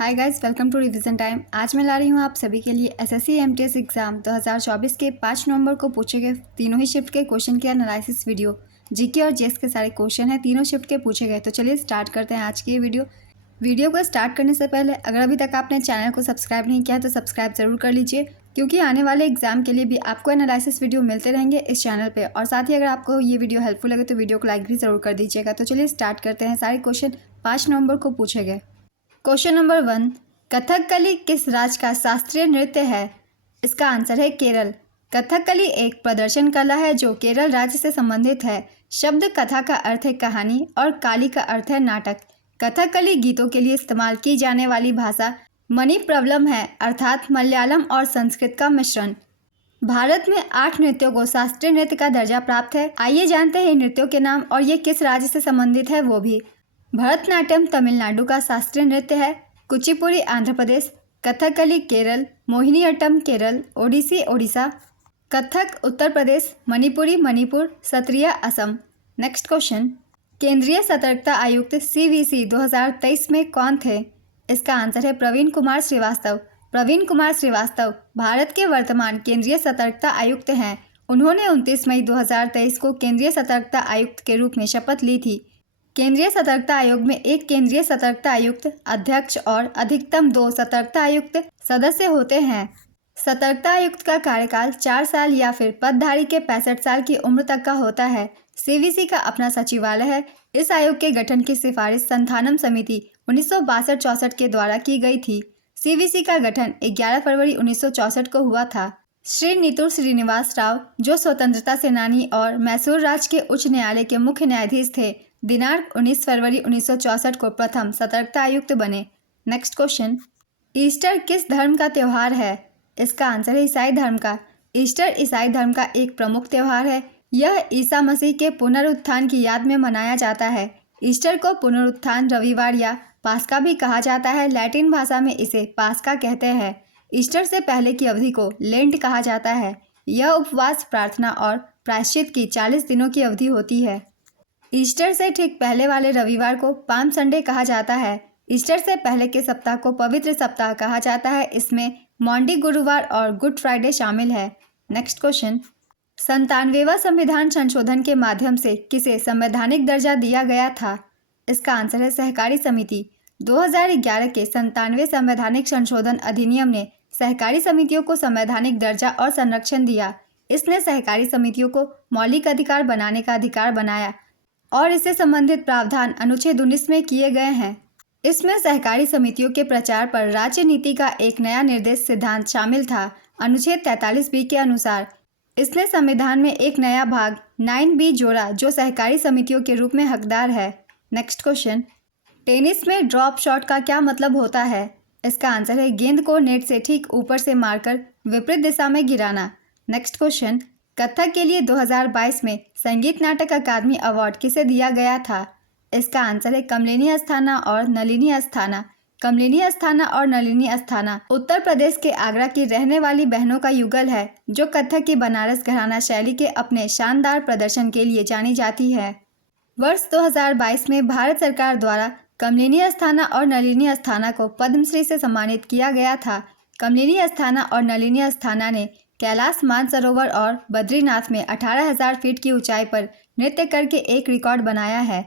Hi guys, welcome to revision time. आज मैं ला रही हूँ आप सभी के लिए एसएससी एमटीएस एग्जाम 2024 के 5 नवंबर को पूछे गए तीनों ही शिफ्ट के क्वेश्चन के एनालिसिस वीडियो। जीके और जीएस के सारे क्वेश्चन हैं, तीनों शिफ्ट के पूछे गए। तो चलिए स्टार्ट करते हैं आज की ये वीडियो को स्टार्ट करने से पहले अगर अभी तक आपने चैनल को सब्सक्राइब नहीं किया तो सब्सक्राइब जरूर कर लीजिए, क्योंकि आने वाले एग्जाम के लिए भी आपको एनालिसिस वीडियो मिलते रहेंगे इस चैनल पे। और साथ ही अगर आपको ये वीडियो हेल्पफुल लगे तो वीडियो को लाइक भी जरूर कर दीजिएगा। तो चलिए स्टार्ट करते हैं। सारे क्वेश्चन 5 नवंबर को पूछे गए। क्वेश्चन नंबर 1, कथकली किस राज्य का शास्त्रीय नृत्य है? इसका आंसर है केरल। कथकली एक प्रदर्शन कला है जो केरल राज्य से संबंधित है। शब्द कथा का अर्थ है कहानी और काली का अर्थ है नाटक। कथकली गीतों के लिए इस्तेमाल की जाने वाली भाषा मणिप्रवलम है, अर्थात मलयालम और संस्कृत का मिश्रण। भारत में 8 नृत्यों को शास्त्रीय नृत्य का दर्जा प्राप्त है। आइए जानते हैं इन नृत्यों के नाम और ये किस राज्य से संबंधित है वो भी। भरतनाट्यम तमिलनाडु का शास्त्रीय नृत्य है। कुचिपुड़ी आंध्र प्रदेश, कथकली केरल, मोहिनीअट्टम केरल, ओडिसी ओडिशा, कथक उत्तर प्रदेश, मणिपुरी मणिपुर, सत्रिया असम। नेक्स्ट क्वेश्चन, केंद्रीय सतर्कता आयुक्त सीवीसी 2023 में कौन थे? इसका आंसर है प्रवीण कुमार श्रीवास्तव। प्रवीण कुमार श्रीवास्तव भारत के वर्तमान केंद्रीय सतर्कता आयुक्त हैं। उन्होंने 29 मई 2023 को केंद्रीय सतर्कता आयुक्त के रूप में शपथ ली थी। केंद्रीय सतर्कता आयोग में एक केंद्रीय सतर्कता आयुक्त, अध्यक्ष और अधिकतम 2 सतर्कता आयुक्त सदस्य होते हैं। सतर्कता आयुक्त का कार्यकाल 4 साल या फिर पदधारी के 65 साल की उम्र तक का होता है। सीवीसी का अपना सचिवालय है। इस आयोग के गठन की सिफारिश संथानम समिति 1962-64 के द्वारा की गई थी। सीवीसी का गठन 11 फरवरी 1964 को हुआ था। श्री नीतूर श्रीनिवास राव, जो स्वतंत्रता सेनानी और मैसूर राज्य के उच्च न्यायालय के मुख्य न्यायाधीश थे, दिनांक 19 फरवरी 1964 को प्रथम सतर्कता आयुक्त बने। नेक्स्ट क्वेश्चन, ईस्टर किस धर्म का त्यौहार है? इसका आंसर है ईसाई धर्म का। ईस्टर ईसाई धर्म का एक प्रमुख त्यौहार है। यह ईसा मसीह के पुनरुत्थान की याद में मनाया जाता है। ईस्टर को पुनरुत्थान रविवार या पास्का भी कहा जाता है। लैटिन भाषा में इसे पास्का कहते हैं। ईस्टर से पहले की अवधि को लेंट कहा जाता है। यह उपवास, प्रार्थना और प्रायश्चित की 40 दिनों की अवधि होती है। ईस्टर से ठीक पहले वाले रविवार को पाम संडे कहा जाता है। ईस्टर से पहले के सप्ताह को पवित्र सप्ताह कहा जाता है। इसमें मॉन्डी गुरुवार और गुड फ्राइडे शामिल है। नेक्स्ट क्वेश्चन, 97वां संविधान संशोधन के माध्यम से किसे संवैधानिक दर्जा दिया गया था? इसका आंसर है सहकारी समिति। 2011 के 97वें संवैधानिक संशोधन अधिनियम ने सहकारी समितियों को संवैधानिक दर्जा और संरक्षण दिया। इसने सहकारी समितियों को मौलिक अधिकार बनाने का अधिकार बनाया और इससे संबंधित प्रावधान अनुच्छेद 19 में किए गए हैं। इसमें सहकारी समितियों के प्रचार पर राज्य नीति का एक नया निर्देश सिद्धांत शामिल था। अनुच्छेद 43B के अनुसार इसने संविधान में एक नया भाग 9B जोड़ा, जो सहकारी समितियों के रूप में हकदार है। नेक्स्ट क्वेश्चन, टेनिस में ड्रॉप शॉट का क्या मतलब होता है? इसका आंसर है गेंद को नेट से ठीक ऊपर से मारकर विपरीत दिशा में गिराना। नेक्स्ट क्वेश्चन, कथक के लिए 2022 में संगीत नाटक अकादमी अवार्ड किसे दिया गया था? इसका आंसर है कमलिनी अस्थाना और नलिनी अस्थाना। कमलिनी अस्थाना और नलिनी अस्थाना उत्तर प्रदेश के आगरा की रहने वाली बहनों का युगल है, जो कथक की बनारस घराना शैली के अपने शानदार प्रदर्शन के लिए जानी जाती है। वर्ष 2022 में भारत सरकार द्वारा कमलिनी अस्थाना और नलिनी अस्थाना को पद्मश्री से सम्मानित किया गया था। कमलिनी अस्थाना और नलिनी अस्थाना ने कैलाश मानसरोवर और बद्रीनाथ में 18,000 फीट की ऊंचाई पर नृत्य करके एक रिकॉर्ड बनाया है।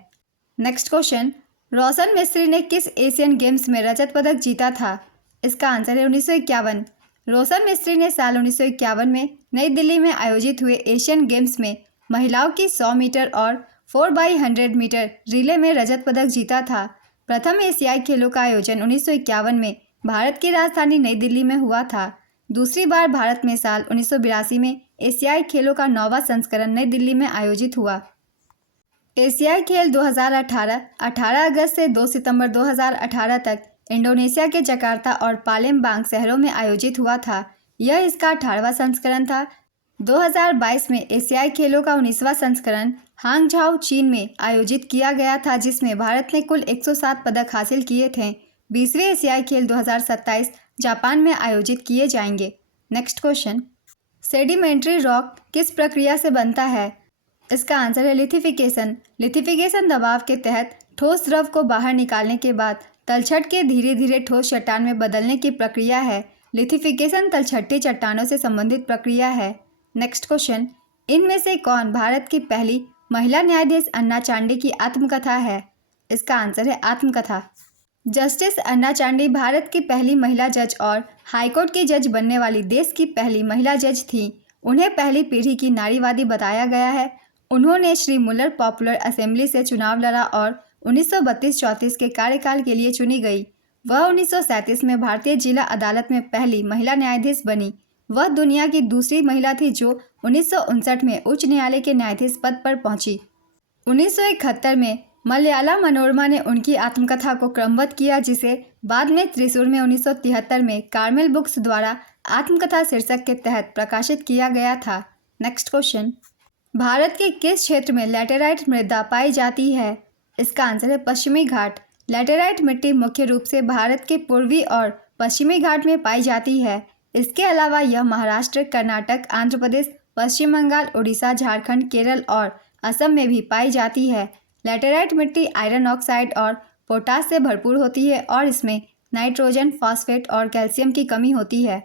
नेक्स्ट क्वेश्चन, रोशन मिस्त्री ने किस एशियन गेम्स में रजत पदक जीता था? इसका आंसर है 1951। रोशन मिस्त्री ने साल 1951 में नई दिल्ली में आयोजित हुए एशियन गेम्स में महिलाओं की 100 मीटर और 4x100 मीटर रिले में रजत पदक जीता था। प्रथम एशियाई खेलों का आयोजन 1951 में भारत की राजधानी नई दिल्ली में हुआ था। दूसरी बार भारत में साल 1982 में एशियाई खेलों का 9वां संस्करण नई दिल्ली में आयोजित हुआ। एशियाई खेल 2018 18 अगस्त से 2 सितंबर 2018 तक इंडोनेशिया के जकार्ता और पालेमबांग शहरों में आयोजित हुआ था। यह इसका 18वां संस्करण था। 2022 में एशियाई खेलों का 19वां संस्करण हांगझाओ, चीन में आयोजित किया गया था, जिसमें भारत ने कुल 107 पदक हासिल किए थे। 20वें एशियाई खेल 2027 जापान में आयोजित किए जाएंगे। नेक्स्ट क्वेश्चन, सेडिमेंट्री रॉक किस प्रक्रिया से बनता है? इसका आंसर है लिथिफिकेशन। लिथिफिकेशन दबाव के तहत ठोस द्रव को बाहर निकालने के बाद तलछट के धीरे धीरे ठोस चट्टान में बदलने की प्रक्रिया है। लिथिफिकेशन तलछटी चट्टानों से संबंधित प्रक्रिया है। नेक्स्ट क्वेश्चन, इनमें से कौन भारत की पहली महिला न्यायाधीश अन्ना चांडी की आत्मकथा है? इसका आंसर है आत्मकथा। जस्टिस अन्ना चांडी भारत की पहली महिला जज और हाईकोर्ट की जज बनने वाली देश की पहली महिला जज थी। उन्हें पहली पीढ़ी की नारीवादी बताया गया है। उन्होंने श्री मुल्लर पॉपुलर असेंबली से चुनाव लड़ा और 1932-34 के कार्यकाल के लिए चुनी गई। वह 1937 में भारतीय जिला अदालत में पहली महिला न्यायाधीश बनी। वह दुनिया की दूसरी महिला थी जो 1959 में उच्च न्यायालय के न्यायाधीश पद पर पहुंची। 1971 में मलयाला मनोरमा ने उनकी आत्मकथा को क्रमबद्ध किया, जिसे बाद में त्रिशूर में 1973 में कार्मेल बुक्स द्वारा आत्मकथा शीर्षक के तहत प्रकाशित किया गया था। नेक्स्ट क्वेश्चन, भारत के किस क्षेत्र में लैटेराइट मृदा पाई जाती है? इसका आंसर है पश्चिमी घाट। लैटेराइट मिट्टी मुख्य रूप से भारत के पूर्वी और पश्चिमी घाट में पाई जाती है। इसके अलावा यह महाराष्ट्र, कर्नाटक, आंध्र प्रदेश, पश्चिम बंगाल, उड़ीसा, झारखंड, केरल और असम में भी पाई जाती है। लैटेराइट मिट्टी आयरन ऑक्साइड और पोटास से भरपूर होती है और इसमें नाइट्रोजन, फॉस्फेट और कैल्शियम की कमी होती है।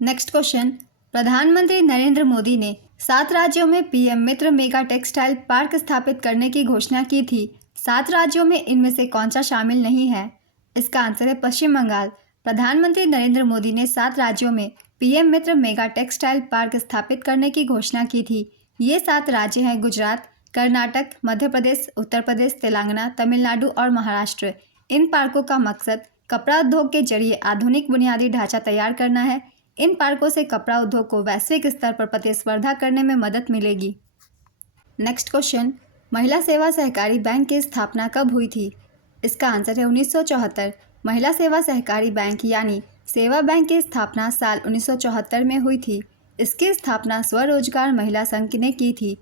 नेक्स्ट क्वेश्चन, प्रधानमंत्री नरेंद्र मोदी ने 7 राज्यों में पीएम मित्र मेगा टेक्सटाइल पार्क स्थापित करने की घोषणा की थी। 7 राज्यों में इनमें से कौन सा शामिल नहीं है? इसका आंसर है पश्चिम बंगाल। प्रधानमंत्री नरेंद्र मोदी ने 7 राज्यों में पीएम मित्र मेगा टेक्सटाइल पार्क स्थापित करने की घोषणा की थी। ये 7 राज्य हैं गुजरात, कर्नाटक, मध्य प्रदेश, उत्तर प्रदेश, तेलंगाना, तमिलनाडु और महाराष्ट्र। इन पार्कों का मकसद कपड़ा उद्योग के जरिए आधुनिक बुनियादी ढांचा तैयार करना है। इन पार्कों से कपड़ा उद्योग को वैश्विक स्तर पर प्रतिस्पर्धा करने में मदद मिलेगी। नेक्स्ट क्वेश्चन, महिला सेवा सहकारी बैंक की स्थापना कब हुई थी? इसका आंसर है 1974। महिला सेवा सहकारी बैंक यानी सेवा बैंक की स्थापना साल 1974 में हुई थी। इसकी स्थापना स्वरोजगार महिला संघ ने की थी।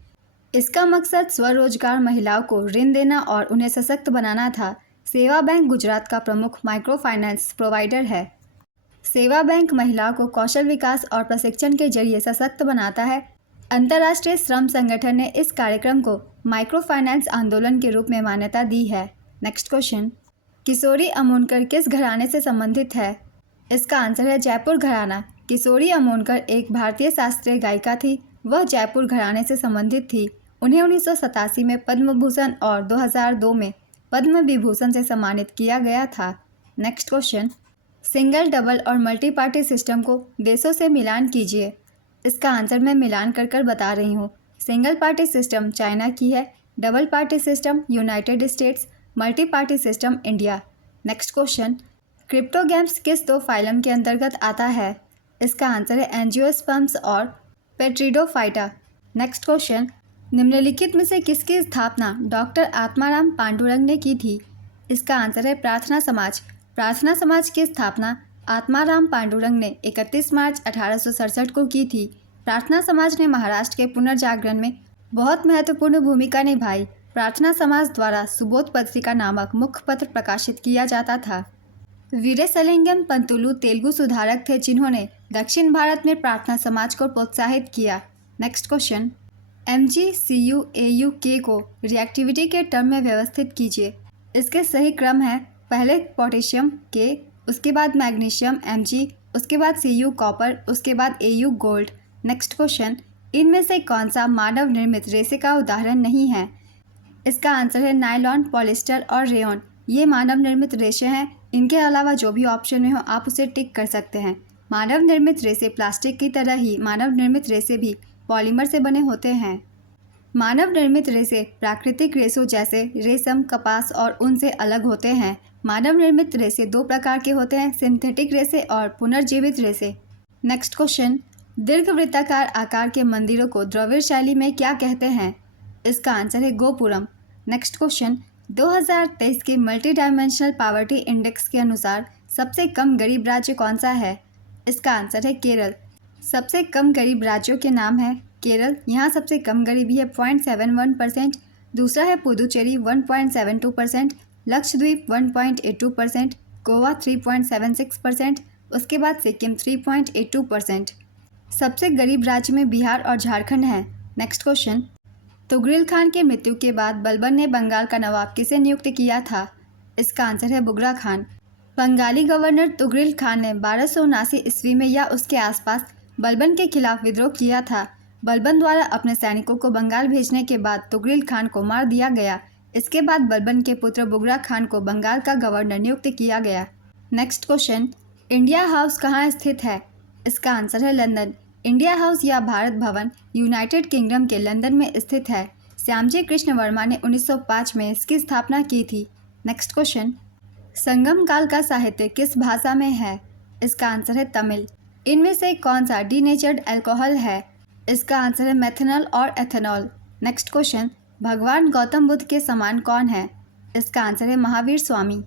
इसका मकसद स्वरोजगार महिलाओं को ऋण देना और उन्हें सशक्त बनाना था। सेवा बैंक गुजरात का प्रमुख माइक्रो फाइनेंस प्रोवाइडर है। सेवा बैंक महिलाओं को कौशल विकास और प्रशिक्षण के जरिए सशक्त बनाता है। अंतर्राष्ट्रीय श्रम संगठन ने इस कार्यक्रम को माइक्रो फाइनेंस आंदोलन के रूप में मान्यता दी है। नेक्स्ट क्वेश्चन, किशोरी अमोनकर किस घराने से संबंधित है? इसका आंसर है जयपुर घराना। किशोरी अमोनकर एक भारतीय शास्त्रीय गायिका थी। वह जयपुर घराने से संबंधित थी। उन्हें 1987 में पद्म भूषण और 2002 में पद्म विभूषण से सम्मानित किया गया था। नेक्स्ट क्वेश्चन, सिंगल, डबल और मल्टी पार्टी सिस्टम को देशों से मिलान कीजिए। इसका आंसर मैं मिलान कर बता रही हूँ। सिंगल पार्टी सिस्टम चाइना की है, double party system United states, multi party system India. Next question, cryptogams किस 2 फाइलम के अंतर्गत आता है? इसका आंसर है एंजियोस्पर्म्स और पेट्रिडोफाइटा। नेक्स्ट क्वेश्चन, निम्नलिखित में से किसकी स्थापना डॉक्टर आत्माराम पांडुरंग ने की थी? इसका आंसर है प्रार्थना समाज। प्रार्थना समाज की स्थापना आत्माराम पांडुरंग ने 31 मार्च 1867 को की थी। प्रार्थना समाज ने महाराष्ट्र के पुनर्जागरण में बहुत महत्वपूर्ण भूमिका निभाई। प्रार्थना समाज द्वारा सुबोध पत्रिका नामक मुख्य पत्र प्रकाशित किया जाता था। वीरेशलिंगम पंतुलु तेलुगु सुधारक थे जिन्होंने दक्षिण भारत में प्रार्थना समाज को प्रोत्साहित किया। नेक्स्ट क्वेश्चन, MgCuAuK को रिएक्टिविटी के टर्म में व्यवस्थित कीजिए। इसके सही क्रम है, पहले पोटेशियम K, उसके बाद मैग्नीशियम Mg, उसके बाद Cu कॉपर, उसके बाद Au गोल्ड। नेक्स्ट क्वेश्चन, इनमें से कौन सा मानव निर्मित रेशे का उदाहरण नहीं है? इसका आंसर है नायलॉन, पॉलिस्टर और रेयन। ये मानव निर्मित रेशे हैं। इनके अलावा जो भी ऑप्शन में हो आप उसे टिक कर सकते हैं। मानव निर्मित रेशे प्लास्टिक की तरह ही मानव निर्मित रेशे भी पॉलीमर से बने होते हैं। मानव निर्मित रेशे प्राकृतिक रेशों जैसे रेशम, कपास और ऊन से अलग होते हैं। मानव निर्मित रेशे 2 प्रकार के होते हैं, सिंथेटिक रेशे और पुनर्जीवित रेशे। नेक्स्ट क्वेश्चन, दीर्घवृत्ताकार आकार के मंदिरों को द्रविड़ शैली में क्या कहते हैं? इसका आंसर है गोपुरम। नेक्स्ट क्वेश्चन, 2023 के मल्टी डायमेंशनल पॉवर्टी इंडेक्स के अनुसार सबसे कम गरीब राज्य कौन सा है? इसका आंसर है केरल। सबसे कम गरीब राज्यों के नाम है केरल, यहाँ सबसे कम गरीबी है 0.71%। दूसरा है पुदुचेरी 1.72%, लक्षद्वीप 1.82%, गोवा 3.76%, उसके बाद सिक्किम 3.82%। सबसे गरीब राज्य में बिहार और झारखंड है। नेक्स्ट क्वेश्चन, तुगरिल खान की मृत्यु के बाद बलबन ने बंगाल का नवाब किसे नियुक्त किया था? इसका आंसर है बुगरा खान। बंगाली गवर्नर तुगरिल खान ने 1279 ईस्वी में या उसके आसपास बलबन के खिलाफ विद्रोह किया था। बलबन द्वारा अपने सैनिकों को बंगाल भेजने के बाद तुगरिल खान को मार दिया गया। इसके बाद बलबन के पुत्र बुगरा खान को बंगाल का गवर्नर नियुक्त किया गया। नेक्स्ट क्वेश्चन, इंडिया हाउस कहाँ स्थित है? इसका आंसर है लंदन। इंडिया हाउस या भारत भवन यूनाइटेड किंगडम के लंदन में स्थित है। श्यामजी कृष्ण वर्मा ने 1905 में इसकी स्थापना की थी। नेक्स्ट क्वेश्चन, संगम काल का साहित्य किस भाषा में है? इसका आंसर है तमिल। इनमें से कौन सा डीनेचर्ड अल्कोहल है? इसका आंसर है मेथनॉल और एथेनॉल। नेक्स्ट क्वेश्चन, भगवान गौतम बुद्ध के समान कौन है? इसका आंसर है महावीर स्वामी।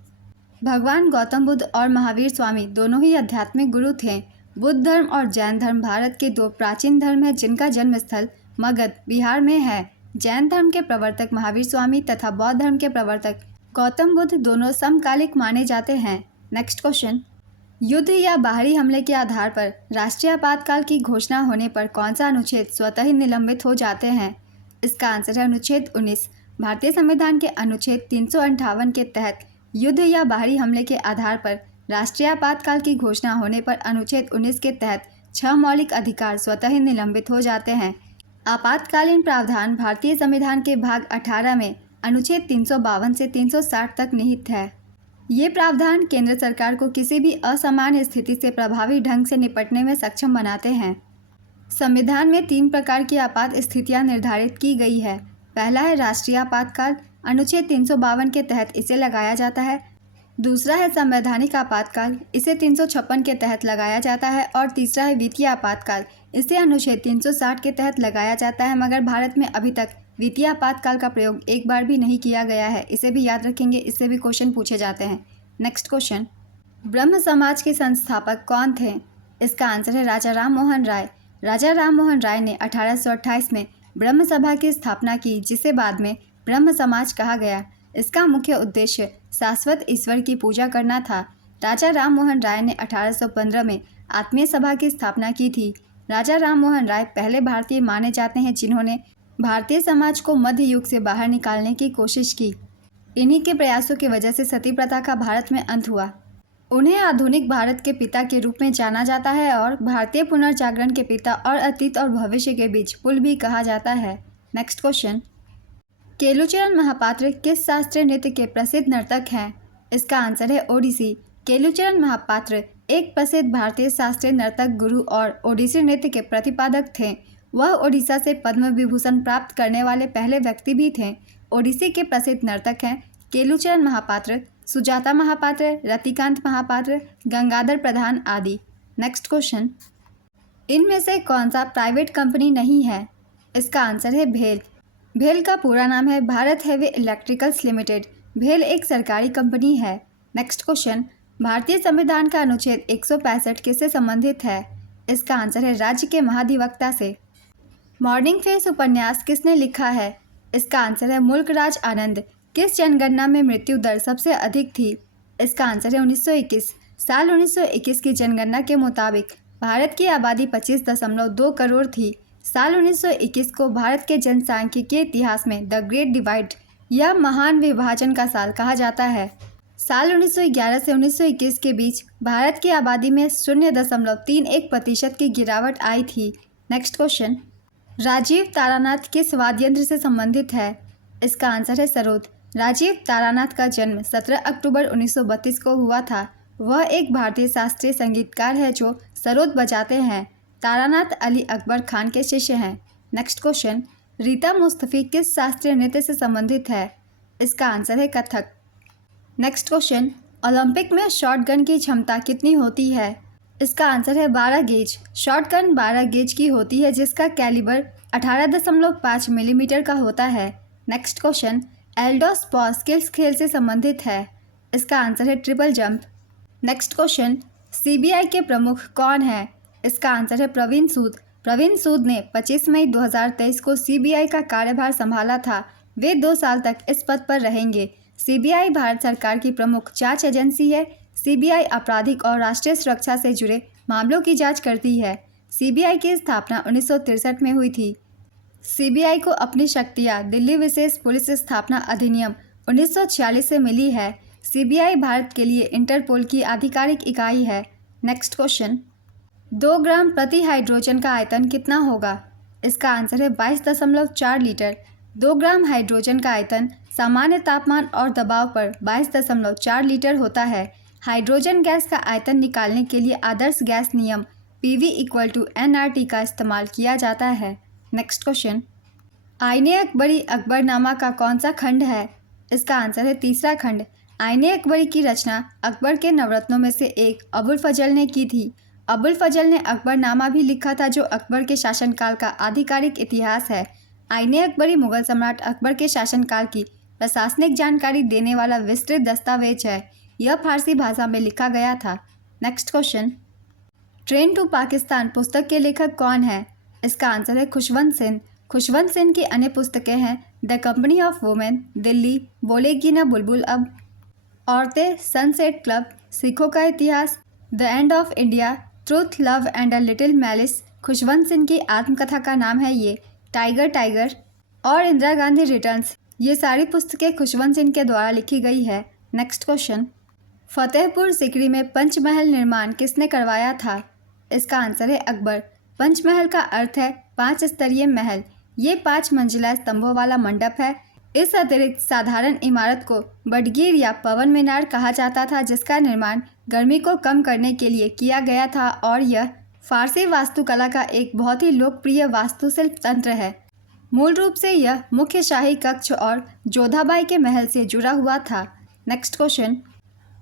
भगवान गौतम बुद्ध और महावीर स्वामी दोनों ही आध्यात्मिक गुरु थे। बुद्ध धर्म और जैन धर्म भारत के दो प्राचीन धर्म हैं जिनका जन्म स्थल मगध बिहार में है। जैन धर्म के प्रवर्तक महावीर स्वामी तथा बौद्ध धर्म के प्रवर्तक गौतम बुद्ध दोनों समकालिक माने जाते हैं। नेक्स्ट क्वेश्चन, युद्ध या बाहरी हमले के आधार पर राष्ट्रीय आपातकाल की घोषणा होने पर कौन सा अनुच्छेद स्वतः ही निलंबित हो जाते हैं? इसका आंसर है अनुच्छेद 19। भारतीय संविधान के अनुच्छेद 358 के तहत युद्ध या बाहरी हमले के आधार पर राष्ट्रीय आपातकाल की घोषणा होने पर अनुच्छेद 19 के तहत 6 मौलिक अधिकार स्वतः ही निलंबित हो जाते हैं। आपातकालीन प्रावधान भारतीय संविधान के भाग 18 में अनुच्छेद 352 से 360 तक निहित है। ये प्रावधान केंद्र सरकार को किसी भी असामान्य स्थिति से प्रभावी ढंग से निपटने में सक्षम बनाते हैं। संविधान में 3 प्रकार की आपात स्थितियां निर्धारित की गई है। पहला है राष्ट्रीय आपातकाल, अनुच्छेद 352 के तहत इसे लगाया जाता है। दूसरा है संवैधानिक आपातकाल, इसे 356 के तहत लगाया जाता है। और तीसरा है वित्तीय आपातकाल, इसे अनुच्छेद 360 के तहत लगाया जाता है। मगर भारत में अभी तक वित्तीय आपातकाल का प्रयोग एक बार भी नहीं किया गया है। इसे भी याद रखेंगे, इससे भी क्वेश्चन पूछे जाते हैं। नेक्स्ट क्वेश्चन, ब्रह्म समाज के संस्थापक कौन थे? इसका आंसर है राजा राम मोहन राय। राजा राम मोहन राय ने 1828 में ब्रह्म सभा की स्थापना की, जिसे बाद में ब्रह्म समाज कहा गया। इसका मुख्य उद्देश्य शाश्वत ईश्वर की पूजा करना था। राजा राम मोहन राय ने 1815 में आत्मीय सभा की स्थापना की थी। राजा राम मोहन राय पहले भारतीय माने जाते हैं जिन्होंने भारतीय समाज को मध्य युग से बाहर निकालने की कोशिश की। इन्हीं के प्रयासों की वजह से सती प्रथा का भारत में अंत हुआ। उन्हें आधुनिक भारत के पिता के रूप में जाना जाता है और भारतीय पुनर्जागरण के पिता और अतीत और भविष्य के बीच पुल भी कहा जाता है। नेक्स्ट क्वेश्चन, केलुचरण महापात्र किस शास्त्रीय नृत्य के प्रसिद्ध नर्तक हैं? इसका आंसर है ओडिसी। केलुचरण महापात्र एक प्रसिद्ध भारतीय शास्त्रीय नर्तक, गुरु और ओडिसी नृत्य के प्रतिपादक थे। वह ओडिशा से पद्म विभूषण प्राप्त करने वाले पहले व्यक्ति भी थे। ओडिसी के प्रसिद्ध नर्तक हैं केलुचरण महापात्र, सुजाता महापात्र, रतिकांत महापात्र, गंगाधर प्रधान आदि। नेक्स्ट क्वेश्चन, इनमें से कौन सा प्राइवेट कंपनी नहीं है? इसका आंसर है भेल। भेल का पूरा नाम है भारत हेवी इलेक्ट्रिकल्स लिमिटेड। भेल एक सरकारी कंपनी है। नेक्स्ट क्वेश्चन, भारतीय संविधान का अनुच्छेद 165 किससे संबंधित है? इसका आंसर है राज्य के महाधिवक्ता से। मॉर्निंग फेस उपन्यास किसने लिखा है? इसका आंसर है मुल्क राज आनंद। किस जनगणना में मृत्यु दर सबसे अधिक थी? इसका आंसर है 1921। साल 1921 की जनगणना के मुताबिक भारत की आबादी 25.2 करोड़ थी। साल 1921 को भारत के जनसांख्यिकीय इतिहास में द ग्रेट डिवाइड या महान विभाजन का साल कहा जाता है। साल 1911 से 1921 के बीच भारत की आबादी में 0.31% की गिरावट आई थी। नेक्स्ट क्वेश्चन, राजीव तारानाथ किस वाद्य यंत्र से संबंधित है? इसका आंसर है सरोद। राजीव तारानाथ का जन्म 17 अक्टूबर 1932 को हुआ था। वह एक भारतीय शास्त्रीय संगीतकार है जो सरोद बजाते हैं। तारानाथ अली अकबर खान के शिष्य हैं। नेक्स्ट क्वेश्चन, रीता मुस्तफ़ी किस शास्त्रीय नृत्य से संबंधित है? इसका आंसर है कथक। नेक्स्ट क्वेश्चन, ओलंपिक में शॉट गन की क्षमता कितनी होती है? इसका आंसर है 12 गेज। शॉट गन 12 गेज की होती है जिसका कैलिबर 18.5 मिलीमीटर का होता है। नेक्स्ट क्वेश्चन, एल्डोस पॉज किस खेल से संबंधित है? इसका आंसर है triple jump. Next question, CBI के प्रमुख कौन है? इसका आंसर है प्रवीण सूद। प्रवीण सूद ने 25 मई 2023 को सीबीआई का कार्यभार संभाला था। वे 2 साल तक इस पद पर रहेंगे। सीबीआई भारत सरकार की प्रमुख जांच एजेंसी है। सीबीआई आपराधिक और राष्ट्रीय सुरक्षा से जुड़े मामलों की जांच करती है। सीबीआई की स्थापना 1963 में हुई थी। सीबीआई को अपनी शक्तियां दिल्ली विशेष पुलिस स्थापना अधिनियम 1946 से मिली है। सीबीआई भारत के लिए इंटरपोल की आधिकारिक इकाई है। नेक्स्ट क्वेश्चन, 2 ग्राम प्रति हाइड्रोजन का आयतन कितना होगा? इसका आंसर है 22.4 लीटर। 2 ग्राम हाइड्रोजन का आयतन सामान्य तापमान और दबाव पर 22.4 लीटर होता है। हाइड्रोजन गैस का आयतन निकालने के लिए आदर्श गैस नियम PV = nRT का इस्तेमाल किया जाता है। नेक्स्ट क्वेश्चन, आईने अकबरी अकबरनामा का कौन सा खंड है? इसका आंसर है तीसरा खंड। आईने अकबरी की रचना अकबर के नवरत्नों में से एक अबुल फजल ने की थी। अबुल फजल ने अकबरनामा भी लिखा था, जो अकबर के शासनकाल का आधिकारिक इतिहास है। आईने अकबरी मुगल सम्राट अकबर के शासनकाल की प्रशासनिक जानकारी देने वाला विस्तृत दस्तावेज है। यह फारसी भाषा में लिखा गया था। Next question, train to Pakistan पुस्तक के लेखक कौन है? इसका आंसर है खुशवंत सेन। खुशवंत सेन की अन्य पुस्तकें हैं the company of women, Delhi, बोलेगी ना बुलबुल अब, औरतें, सनसेट क्लब, सिखों का इतिहास, the end of India, truth, love and a little malice. Khushwant Singh की आत्मकथा का नाम है ये टाइगर टाइगर और इंदिरा गांधी रिटर्न्स। ये सारी पुस्तकें खुशवंत सिंह के द्वारा लिखी गई है। नेक्स्ट क्वेश्चन, फतेहपुर सीकरी में पंचमहल निर्माण किसने करवाया था? इसका आंसर है अकबर। पंचमहल का अर्थ है 5 स्तरीय महल। ये 5 मंजिला स्तंभों वाला मंडप है। इस अतिरिक्त साधारण इमारत को बडगीर या पवन मीनार कहा जाता था, जिसका निर्माण गर्मी को कम करने के लिए किया गया था और यह फारसी वास्तुकला का एक बहुत ही लोकप्रिय वास्तुशिल्प तंत्र है। मूल रूप से यह मुख्य शाही कक्ष और जोधाबाई के महल से जुड़ा हुआ था। Next question,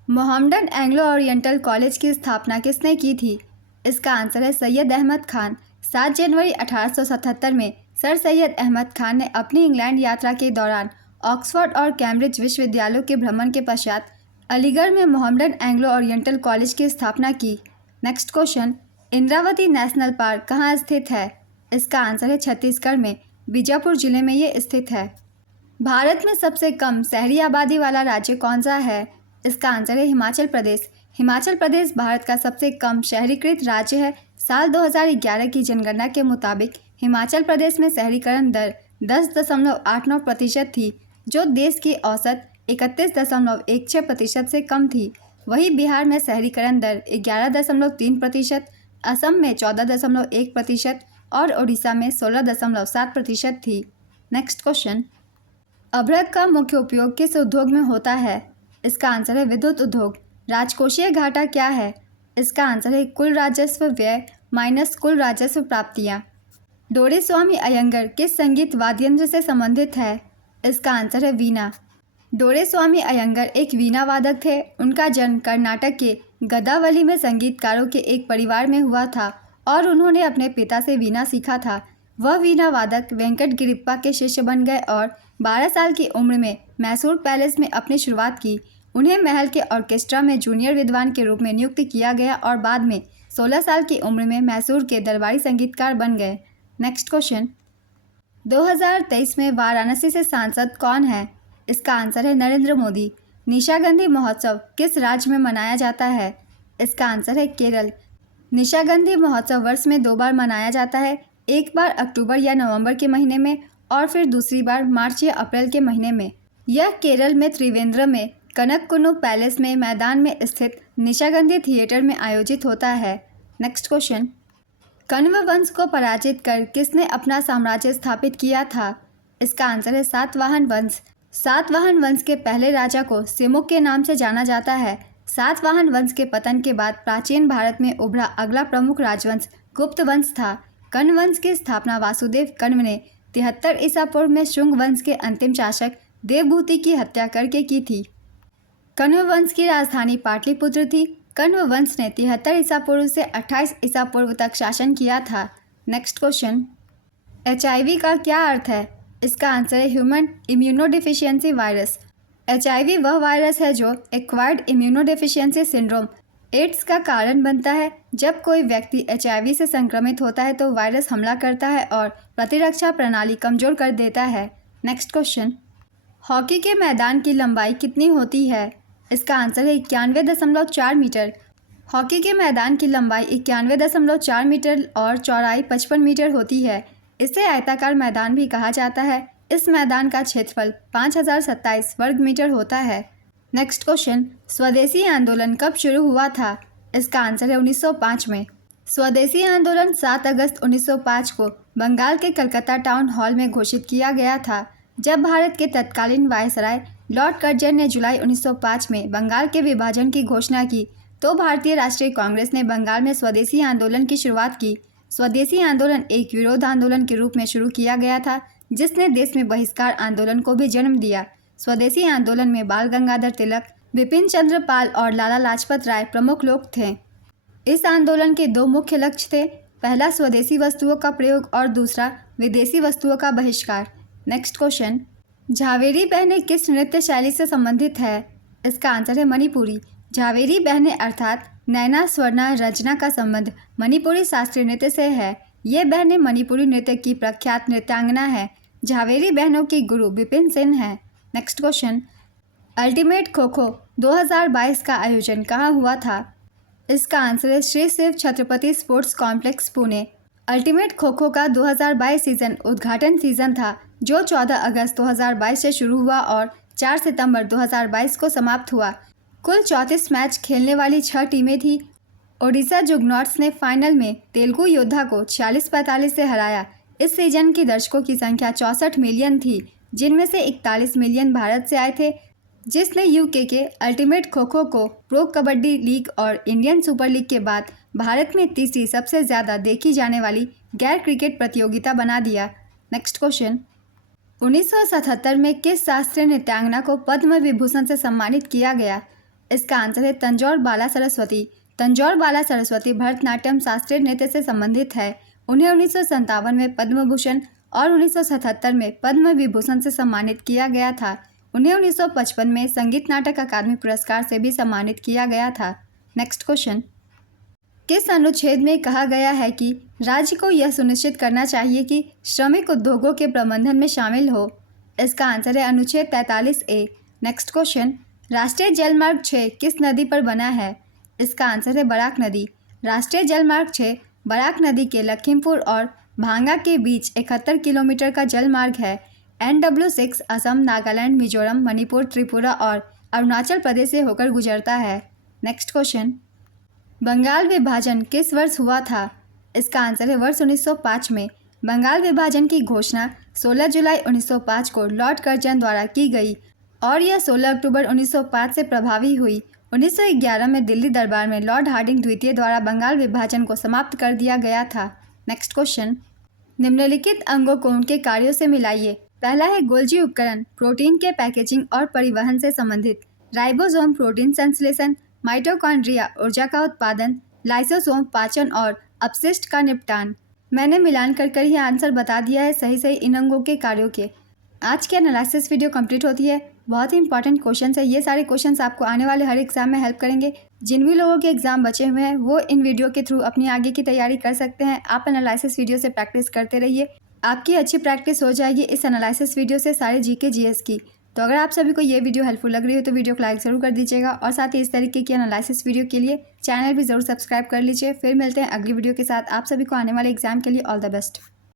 Mohammedan Anglo oriental college की स्थापना किसने की थी? इसका आंसर है सैयद अहमद खान। 7 जनवरी 1877 में सर सैयद अहमद खान ने अपनी इंग्लैंड यात्रा के दौरान ऑक्सफोर्ड और कैम्ब्रिज विश्वविद्यालयों के भ्रमण के पश्चात अलीगढ़ में मोहम्मडन एंग्लो ओरिएंटल कॉलेज की स्थापना की। Next question, Indravati national park कहाँ स्थित है? इसका आंसर है छत्तीसगढ़ में, बीजापुर जिले में ये स्थित है। भारत में सबसे कम शहरी आबादी वाला राज्य कौन सा है? इसका आंसर है हिमाचल प्रदेश। हिमाचल प्रदेश भारत का सबसे कम शहरीकृत राज्य है। साल 2011 की जनगणना के मुताबिक हिमाचल प्रदेश में शहरीकरण दर 10.89% थी, जो देश की औसत 31.16% से कम थी। वहीं बिहार में शहरीकरण दर 11.3%, असम में 14.1% और ओडिशा में 16.7% थी। नेक्स्ट क्वेश्चन, अभ्रक का मुख्य उपयोग किस उद्योग में होता है? इसका आंसर है विद्युत उद्योग। राजकोषीय घाटा क्या है? इसका आंसर है कुल राजस्व व्यय माइनस कुल राजस्व प्राप्तियाँ। डोरेस्वामी अयंगर किस संगीत वाद्ययंत्र से संबंधित है? इसका आंसर है वीणा। डोरेस्वामी अयंगर एक वीणा वादक थे। उनका जन्म कर्नाटक के गदावली में संगीतकारों के एक परिवार में हुआ था और उन्होंने अपने पिता से वीणा सीखा था। वह वीणा वादक वेंकट गिरिप्पा के शिष्य बन गए और 12 साल की उम्र में मैसूर पैलेस में अपनी शुरुआत की। उन्हें महल के ऑर्केस्ट्रा में जूनियर विद्वान के रूप में नियुक्त किया गया और बाद में 16 साल की उम्र में मैसूर के दरबारी संगीतकार बन गए। नेक्स्ट क्वेश्चन, 2023 में वाराणसी से सांसद कौन है? इसका आंसर है नरेंद्र मोदी। निशागंधी महोत्सव किस राज्य में मनाया जाता है? इसका आंसर है केरल। निशागंधी महोत्सव वर्ष में 2 बार मनाया जाता है, एक बार अक्टूबर या नवंबर के महीने में और फिर दूसरी बार मार्च या अप्रैल के महीने में। यह केरल में त्रिवेंद्रम में कनककुनु पैलेस में मैदान में स्थित निशागंधी थिएटर में आयोजित होता है। नेक्स्ट क्वेश्चन, कण्व वंश को पराजित कर किसने अपना साम्राज्य स्थापित किया था? इसका आंसर है सातवाहन वंश। सातवाहन वंश के पहले राजा को सिमुक के नाम से जाना जाता है। सातवाहन वंश के पतन के बाद प्राचीन भारत में उभरा अगला प्रमुख राजवंश गुप्त वंश था। कण्व वंश की स्थापना वासुदेव कण्व ने 73 ईसा पूर्व में शुंग वंश के अंतिम शासक देवभूति की हत्या करके की थी। कण्व वंश की राजधानी पाटलिपुत्र थी। कण्व वंश ने 73 ईसा पूर्व से 28 ईसा पूर्व तक शासन किया था। नेक्स्ट क्वेश्चन, HIV का क्या अर्थ है? इसका आंसर है ह्यूमन इम्यूनोडिफिशियंसी वायरस। HIV वह वायरस है जो एक्वायर्ड इम्यूनोडिफिशियंसी सिंड्रोम एड्स का कारण बनता है। जब कोई व्यक्ति HIV से संक्रमित होता है तो वायरस हमला करता है और प्रतिरक्षा प्रणाली कमजोर कर देता है। नेक्स्ट क्वेश्चन, हॉकी के मैदान की लंबाई कितनी होती है? इसका आंसर है 91.4 मीटर। हॉकी के मैदान की लंबाई 91.4 मीटर और चौड़ाई 55 मीटर होती है। इसे आयताकार मैदान भी कहा जाता है। इस मैदान का क्षेत्रफल 5027 वर्ग मीटर होता है। नेक्स्ट क्वेश्चन, स्वदेशी आंदोलन कब शुरू हुआ था? इसका आंसर है 1905 में। स्वदेशी आंदोलन 7 अगस्त 1905 को बंगाल के कलकत्ता टाउन हॉल में घोषित किया गया था, जब भारत के तत्कालीन वायसराय लॉर्ड कर्जन ने जुलाई 1905 में बंगाल के विभाजन की घोषणा की, तो भारतीय राष्ट्रीय कांग्रेस ने बंगाल में स्वदेशी आंदोलन की शुरुआत की। स्वदेशी आंदोलन एक विरोध आंदोलन के रूप में शुरू किया गया था, जिसने देश में बहिष्कार आंदोलन को भी जन्म दिया। स्वदेशी आंदोलन में बाल गंगाधर तिलक, बिपिन चंद्र पाल और लाला लाजपत राय प्रमुख लोग थे। इस आंदोलन के दो मुख्य लक्ष्य थे, पहला स्वदेशी वस्तुओं का प्रयोग और दूसरा विदेशी वस्तुओं का बहिष्कार। नेक्स्ट क्वेश्चन, झावेरी बहनें किस नृत्य शैली से संबंधित है? इसका आंसर है मणिपुरी। झावेरी बहनें अर्थात नैना स्वर्णा रचना का संबंध मणिपुरी शास्त्रीय नृत्य से है। ये बहनें मणिपुरी नृत्य की प्रख्यात नृत्यांगना है। झावेरी बहनों की गुरु बिपिन सेन है। नेक्स्ट क्वेश्चन, अल्टीमेट खो खो 2022 का आयोजन कहाँ हुआ था? इसका आंसर है Shri Shiv Chhatrapati sports complex Pune. Ultimate kho kho का 2022 सीजन उद्घाटन सीजन था, जो 14 अगस्त 2022 से शुरू हुआ और 4 सितंबर 2022 को समाप्त हुआ। कुल 34 मैच खेलने वाली 6 टीमें थी। ओडिशा जुगनॉट्स ने फाइनल में तेलुगु योद्धा को 46-45 से हराया। इस सीजन की दर्शकों की संख्या 64 मिलियन थी, जिनमें से 41 मिलियन भारत से आए थे, जिसने यूके के अल्टीमेट खो खो को प्रो कबड्डी लीग और इंडियन सुपर लीग के बाद भारत में तीसरी सबसे ज़्यादा देखी जाने वाली गैर क्रिकेट प्रतियोगिता बना दिया। नेक्स्ट क्वेश्चन, 1977 में किस शास्त्रीय नृत्यांगना को पद्म विभूषण से सम्मानित किया गया? इसका आंसर है तंजौर बाला सरस्वती। तंजौर बाला सरस्वती भरतनाट्यम शास्त्रीय नृत्य से संबंधित है। उन्हें 1957 में पद्म भूषण और 1977 में पद्म विभूषण से सम्मानित किया गया था। उन्हें 1955 में संगीत नाटक अकादमी पुरस्कार से भी सम्मानित किया गया था। नेक्स्ट क्वेश्चन, किस अनुच्छेद में कहा गया है कि राज्य को यह सुनिश्चित करना चाहिए कि श्रमिक उद्योगों के प्रबंधन में शामिल हो? इसका आंसर है अनुच्छेद 43A। नेक्स्ट क्वेश्चन, राष्ट्रीय जलमार्ग 6 किस नदी पर बना है? इसका आंसर है बराक नदी। राष्ट्रीय जलमार्ग 6 बराक नदी के लखीमपुर और भांगा के बीच 71 किलोमीटर का जलमार्ग है। NW6 असम, नागालैंड, मिजोरम, मणिपुर, त्रिपुरा और अरुणाचल प्रदेश से होकर गुजरता है। नेक्स्ट क्वेश्चन, बंगाल विभाजन किस वर्ष हुआ था? इसका आंसर है वर्ष 1905 में। बंगाल विभाजन की घोषणा 16 जुलाई 1905 को लॉर्ड कर्जन द्वारा की गई और यह 16 अक्टूबर 1905 से प्रभावी हुई। 1911 में दिल्ली दरबार में लॉर्ड हार्डिंग द्वितीय द्वारा बंगाल विभाजन को समाप्त कर दिया गया था। नेक्स्ट क्वेश्चन, निम्नलिखित अंगों को उनके कार्यों से मिलाइए। पहला है गोल्जी उपकरण, प्रोटीन के पैकेजिंग और परिवहन से संबंधित। राइबोसोम प्रोटीन संश्लेषण, माइटोकॉन्ड्रिया ऊर्जा का उत्पादन, लाइसोसोम पाचन और अपशिष्ट का निपटान। मैंने मिलान कर ही आंसर बता दिया है सही इन अंगों के कार्यों के। आज की एनालिसिस वीडियो कंप्लीट होती है। बहुत ही इंपॉर्टेंट क्वेश्चन है। ये सारे क्वेश्चंस आपको आने वाले हर एग्जाम में हेल्प करेंगे। जिन भी लोगों के एग्जाम बचे हुए हैं वो इन वीडियो के थ्रू अपनी आगे की तैयारी कर सकते हैं। आप एनालिसिस वीडियो से प्रैक्टिस करते रहिए, आपकी अच्छी प्रैक्टिस हो जाएगी इस एनालिसिस वीडियो से सारे जीके जीएस की। तो अगर आप सभी को ये वीडियो हेल्पफुल लग रही हो तो वीडियो को लाइक ज़रूर कर दीजिएगा और साथ ही इस तरीके की एनालिसिस वीडियो के लिए चैनल भी ज़रूर सब्सक्राइब कर लीजिए। फिर मिलते हैं अगली वीडियो के साथ। आप सभी को आने वाले एग्जाम के लिए ऑल द बेस्ट।